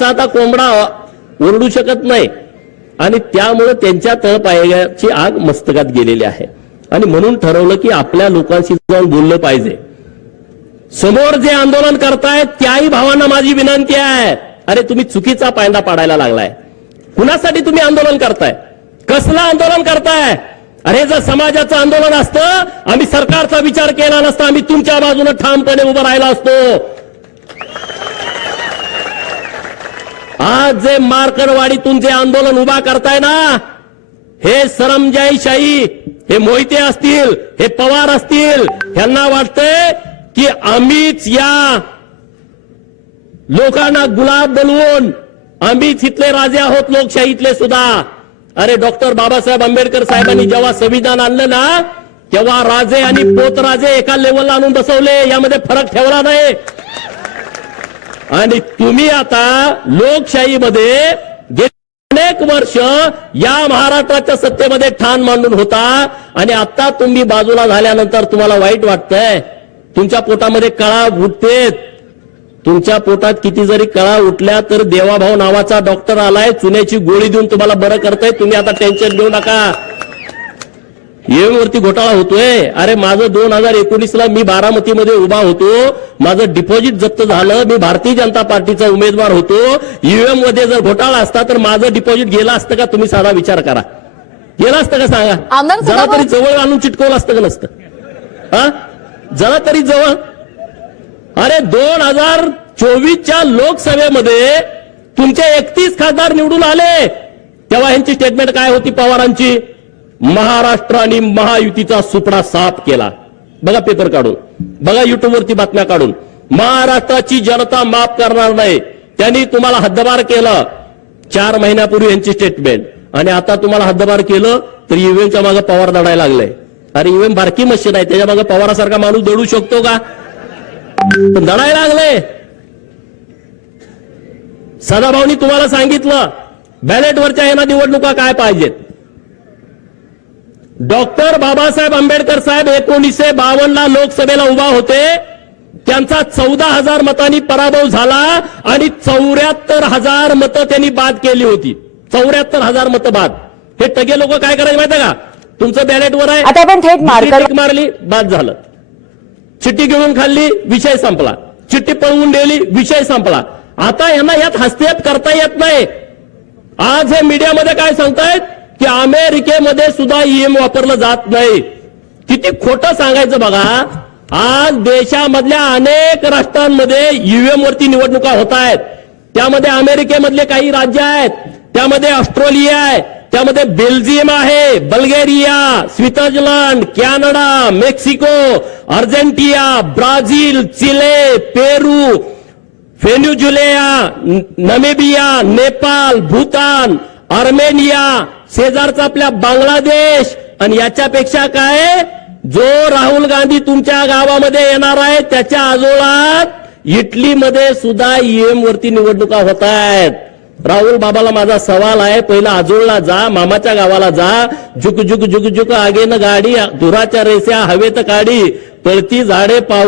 आता कोंबडा ओरडू शकत नाही आणि त्यामुळे त्यांच्या तळपायाची आग मस्तकात गेलेली आहे आणि म्हणून ठरवलं की आपल्या लोकांशी जाऊन बोललं पाहिजे। समोर जे आंदोलन करतायत त्याही भावांना माझी विनंती आहे, अरे तुम्ही चुकीचा पायंडा पाडायला लागलाय। कुणासाठी तुम्ही आंदोलन करताय? कसलं आंदोलन करताय? अरे जर समाजाचं आंदोलन असतं, आम्ही सरकारचा विचार केला नसता, आम्ही तुमच्या बाजूने ठामपणे उभं राहिला असतो। आज जे मार्करवाडीतून जे आंदोलन उभा करताय ना, हे सरंजाईशाही, हे मोहिते असतील, हे पवार असतील, यांना वाटतंय की आम्हीच या लोकांना गुलाब बनवून आम्हीच इथले राजे आहोत लोकशाहीतले सुद्धा। अरे डॉक्टर बाबासाहेब आंबेडकर साहेबांनी जेव्हा संविधान आणलं ना, तेव्हा राजे आणि पोतराजे एका लेवलला आणून बसवले, यामध्ये फरक ठेवला नाही। आणि तुम्ही आता लोकशाहीमध्ये अनेक वर्ष या महाराष्ट्राच्या सत्तेमध्ये ठाण मांडून होता आणि आता तुम्ही बाजूला झाल्यानंतर तुम्हाला वाईट वाटतंय। तुमच्या पोटामध्ये कळा उठतेत, तुमच्या पोटात किती जरी कळा उठल्या तर देवाभाऊ नावाचा डॉक्टर आलाय, चुन्याची गोळी देऊन तुम्हाला बरं करताय। तुम्ही आता टेन्शन घेऊ नका, ईव्हीएमवरती घोटाळा होतोय। अरे माझं 2019ला मी बारामतीमध्ये उभा होतो, माझं डिपॉझिट जप्त झालं, मी भारतीय जनता पार्टीचा उमेदवार होतो। ईव्हीएम मध्ये जर घोटाळा असता तर माझं डिपॉझिट गेलं असतं का? तुम्ही साधा विचार करा, गेलं असतं का सांगा? जरा तरी जवळ आणून चिटकवलं असतं का नसतं? हा, जरा तरी जवळ। अरे 2024च्या लोकसभेमध्ये तुमचे 31 खासदार निवडून आले, तेव्हा यांची स्टेटमेंट काय होती पवारांची? महाराष्ट्र आणि महायुतीचा सुपडा साफ केला। बघा पेपर काढून, बघा युट्यूबवरती बातम्या काढून, महाराष्ट्राची जनता माफ करणार नाही, त्यांनी तुम्हाला हद्दपार केलं। 4 महिन्यापूर्वी यांची स्टेटमेंट, आणि आता तुम्हाला हद्दपार केलं तर ईव्हीएमच्या मागे पवार दडायला लागलाय। अरे ईव्हीएम बारकी मशीन आहे, त्याच्या मागे पवारासारखा माणूस दडू शकतो का? पण दडायला लागले। सदाभाऊनी तुम्हाला सांगितलं बॅलेटवरच्या यांना निवडणुका काय पाहिजेत। डॉक्टर बाबासाहेब आंबेडकर साहेब 1952ला लोकसभेला उभा होते, त्यांचा 14,000 मतांनी पराभव झाला आणि 74,000 मतं त्यांनी बाद केली होती। 74,000 मतं बाद। हे टगे लोक काय करायचे माहिती का? तुमचं बॅलेटवर आहे, आता आपण थेट मारली, बाद झालं। चिठ्ठी घेऊन खाल्ली, विषय संपला। चिठ्ठी पळवून दिली, विषय संपला। आता यांना यात हस्तक्षेप करता येत नाही। आज हे मीडियामध्ये काय सांगतायत की अमेरिकेमध्ये सुद्धा ईव्हीएम वापरलं जात नाही। किती खोटं सांगायचं बघा। आज देशामधल्या अनेक राष्ट्रांमध्ये ईव्हीएम वरती निवडणुका होत आहेत, त्यामध्ये अमेरिकेमधले काही राज्य आहेत, त्यामध्ये ऑस्ट्रेलिया आहे, त्यामध्ये बेल्जियम आहे, Bulgaria, Switzerland, Canada, Mexico, Argentina, Brazil, Chile, Peru, Venezuela, Namibia, Nepal, Bhutan, Armenia, शेजारचा आपल्या बांगलादेश, आणि याच्यापेक्षा काय, जो राहुल गांधी तुमच्या गावामध्ये येणार आहे त्याच्या आजोळात इटलीमध्ये सुद्धा ईव्हीएम वरती निवडणुका होत आहेत। राहुल बाबाला माझा सवाल आहे, पहिला आजोळला जा, मामाच्या गावाला जा, जुक जुक जुक जुक आगेन गाडी, धुराच्या रेस्या हवेत काढी, पळती झाडे पाव